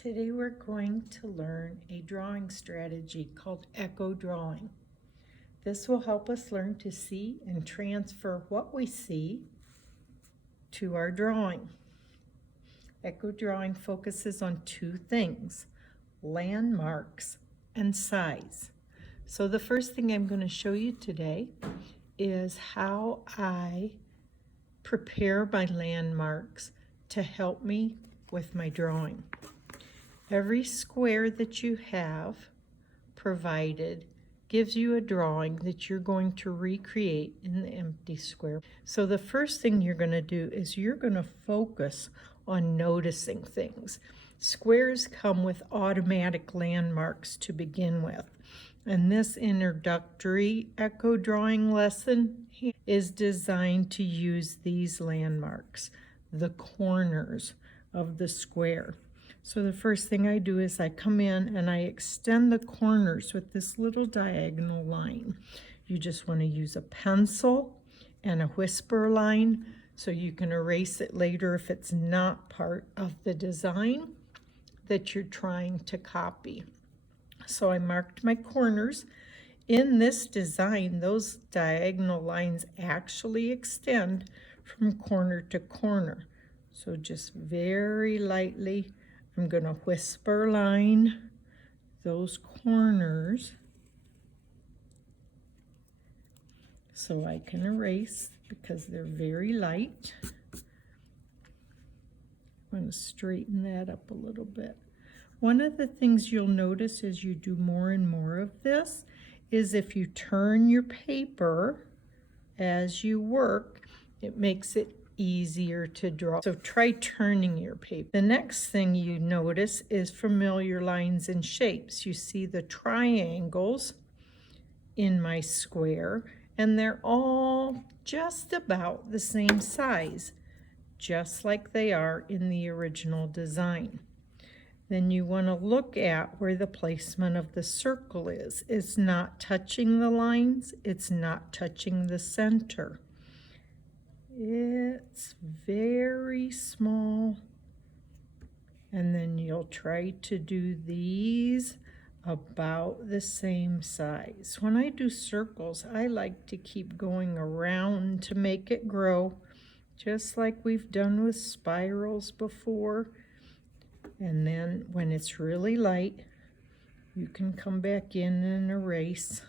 Today we're going to learn a drawing strategy called echo drawing. This will help us learn to see and transfer what we see to our drawing. Echo drawing focuses on two things: landmarks and size. So the first thing I'm going to show you today is how I prepare my landmarks to help me with my drawing. Every square that you have provided gives you a drawing that you're going to recreate in the empty square. So the first thing you're going to do is you're going to focus on noticing things. Squares come with automatic landmarks to begin with. And this introductory echo drawing lesson is designed to use these landmarks, the corners of the square. So the first thing I do is I come in and I extend the corners with this little diagonal line. You just want to use a pencil and a whisper line so you can erase it later if it's not part of the design that you're trying to copy. So I marked my corners. In this design, those diagonal lines actually extend from corner to corner. So just very lightly, I'm going to whisper line those corners so I can erase because they're very light. I'm going to straighten that up a little bit. One of the things you'll notice as you do more and more of this is if you turn your paper as you work, it makes it easier to draw. So try turning your paper. The next thing you notice is familiar lines and shapes. You see the triangles in my square, and they're all just about the same size, just like they are in the original design. Then you want to look at where the placement of the circle is. It's not touching the lines, it's not touching the center. It's very small. And then you'll try to do these about the same size. When I do circles, I like to keep going around to make it grow, just like we've done with spirals before. And then when it's really light, you can come back in and erase.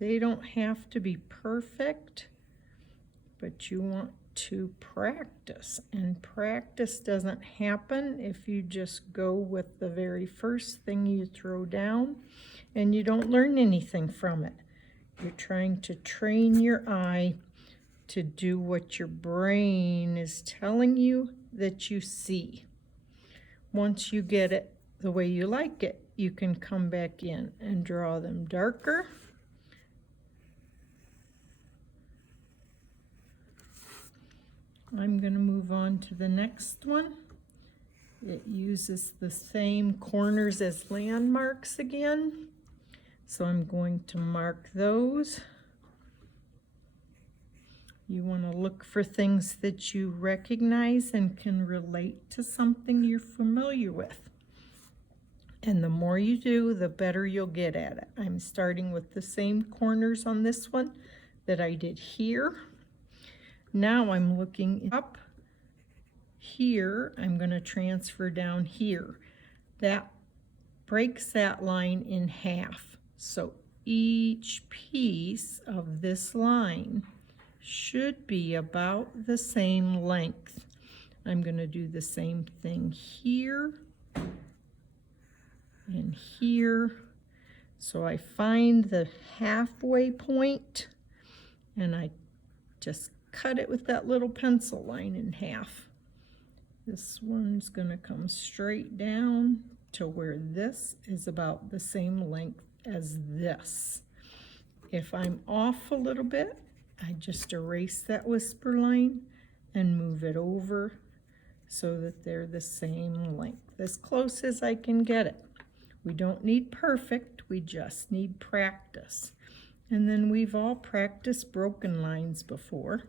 They don't have to be perfect, but you want to practice. And practice doesn't happen if you just go with the very first thing you throw down and you don't learn anything from it. You're trying to train your eye to do what your brain is telling you that you see. Once you get it the way you like it, you can come back in and draw them darker. I'm going to move on to the next one. It uses the same corners as landmarks again. So I'm going to mark those. You want to look for things that you recognize and can relate to something you're familiar with. And the more you do, the better you'll get at it. I'm starting with the same corners on this one that I did here. Now I'm looking up here. I'm going to transfer down here. That breaks that line in half. So each piece of this line should be about the same length. I'm going to do the same thing here and here. So I find the halfway point and I just cut it with that little pencil line in half. This one's going to come straight down to where this is about the same length as this. If I'm off a little bit, I just erase that whisper line and move it over so that they're the same length, as close as I can get it. We don't need perfect, we just need practice. And then we've all practiced broken lines before.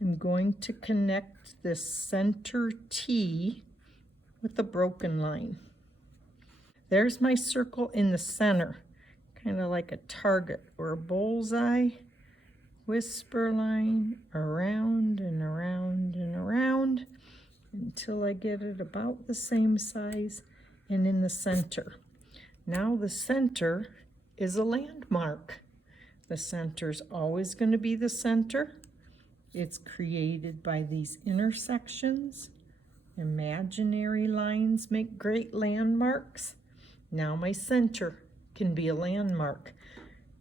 I'm going to connect this center T with a broken line. There's my circle in the center, kind of like a target or a bullseye. Whisper line around and around and around until I get it about the same size and in the center. Now the center is a landmark. The center is always going to be the center. It's created by these intersections. Imaginary lines make great landmarks. Now my center can be a landmark.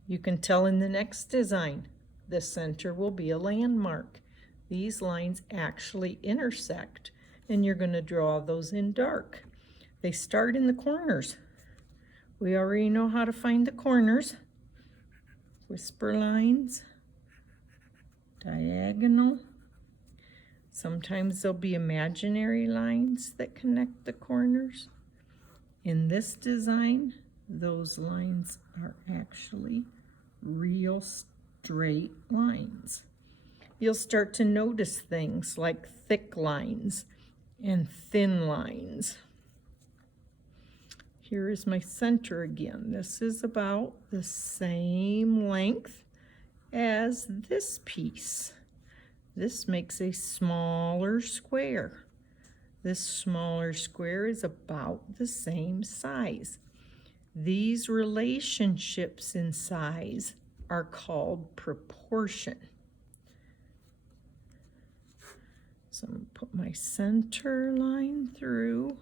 You can tell in the next design, the center will be a landmark. These lines actually intersect, and you're going to draw those in dark. They start in the corners. We already know how to find the corners. Whisper lines, diagonal. Sometimes there'll be imaginary lines that connect the corners. In this design, those lines are actually real straight lines. You'll start to notice things like thick lines and thin lines. Here is my center again. This is about the same length as this piece. This makes a smaller square. This smaller square is about the same size. These relationships in size are called proportion. So I'm going to put my center line through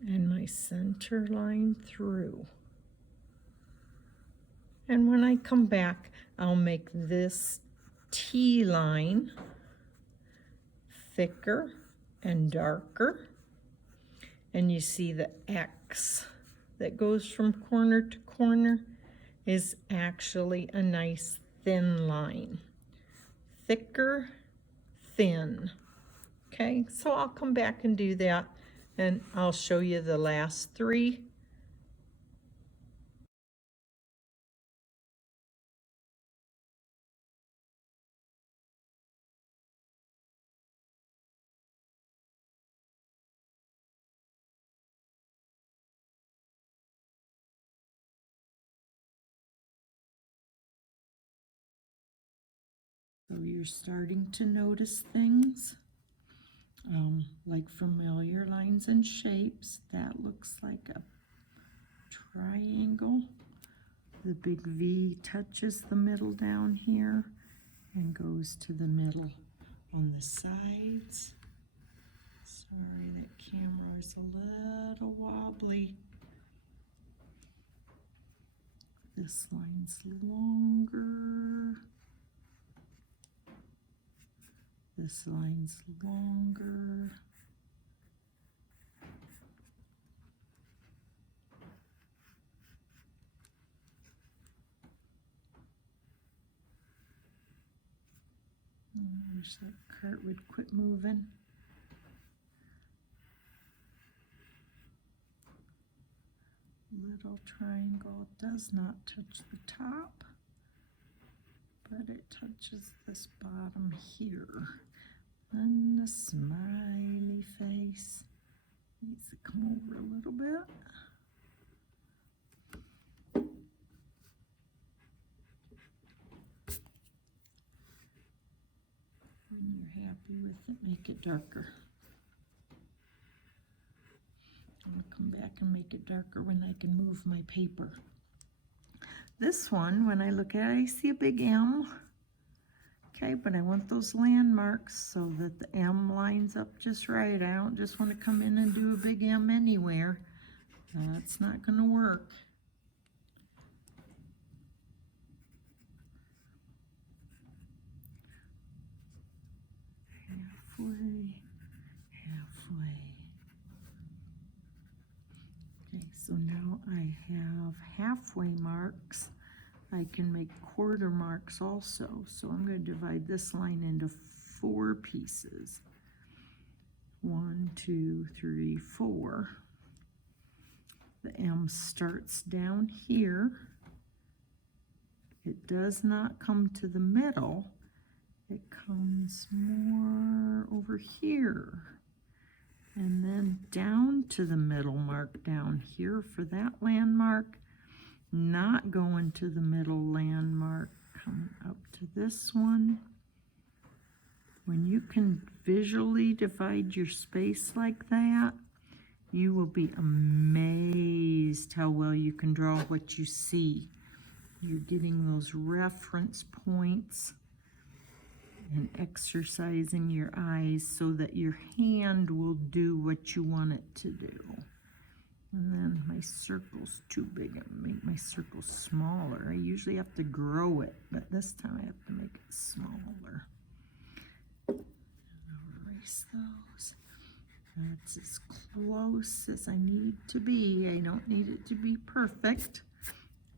and my center line through. And when I come back, I'll make this T line thicker and darker. And you see the X that goes from corner to corner is actually a nice thin line. Thicker, thin. Okay, so I'll come back and do that, and I'll show you the last three. So you're starting to notice things like familiar lines and shapes. That looks like a triangle. The big V touches the middle down here and goes to the middle on the sides. Sorry, that camera is a little wobbly. This line's longer. This line's longer. I wish that cart would quit moving. Little triangle does not touch the top, but it touches this bottom here. And the smiley face needs to come over a little bit. When you're happy with it, make it darker. I'm going to come back and make it darker when I can move my paper. This one, when I look at it, I see a big M. Okay, but I want those landmarks so that the M lines up just right. I don't just want to come in and do a big M anywhere. That's not going to work. Halfway, halfway. Okay, so now I have halfway marks. I can make quarter marks also. So I'm going to divide this line into 4 pieces. 1, 2, 3, 4. The M starts down here It does not come to the middle. It comes more over here. And then down to the middle mark down here for that landmark. Not going to the middle landmark. Coming up to this one. When you can visually divide your space like that, you will be amazed how well you can draw what you see. You're getting those reference points and exercising your eyes so that your hand will do what you want it to do. And then my circle's too big. I'm gonna make my circle smaller. I usually have to grow it, but this time I have to make it smaller. Erase those. That's as close as I need to be. I don't need it to be perfect,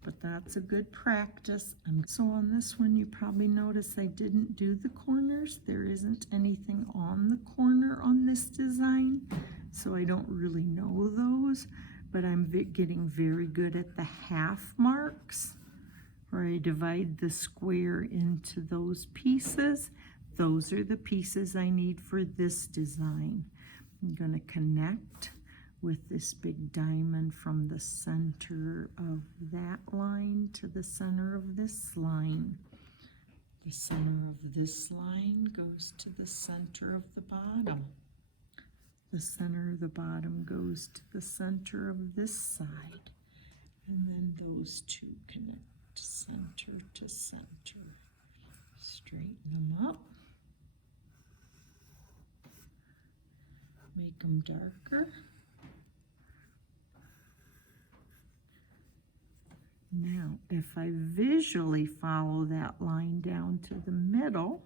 but that's a good practice. So on this one, you probably notice I didn't do the corners. There isn't anything on the corner on this design, so I don't really know those, but I'm getting very good at the half marks, where I divide the square into those pieces. Those are the pieces I need for this design. I'm going to connect with this big diamond from the center of that line to the center of this line. The center of this line goes to the center of the bottom. The center of the bottom goes to the center of this side. And then those two connect center to center. Straighten them up. Make them darker. Now, if I visually follow that line down to the middle,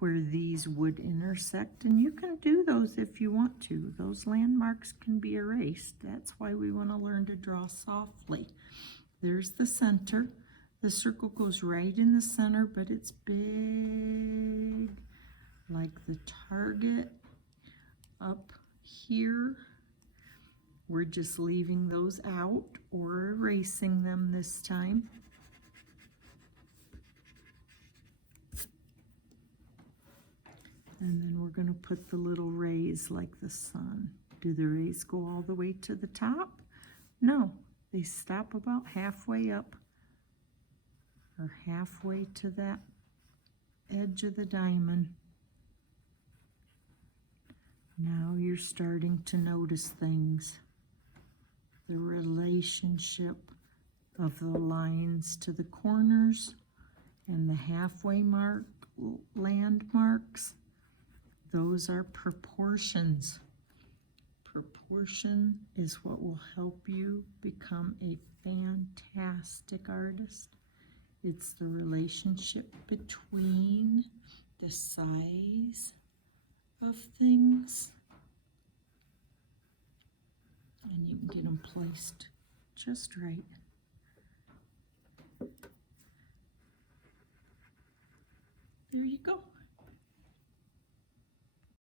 where these would intersect, and you can do those if you want to. Those landmarks can be erased. That's why we want to learn to draw softly. There's the center. The circle goes right in the center, but it's big, like the target. Up here, we're just leaving those out or erasing them this time. And then we're going to put the little rays like the sun. Do the rays go all the way to the top? No, they stop about halfway up or halfway to that edge of the diamond. Now you're starting to notice things. The relationship of the lines to the corners and the halfway mark landmarks. Those are proportions. Proportion is what will help you become a fantastic artist. It's the relationship between the size of things, and you can get them placed just right. There you go.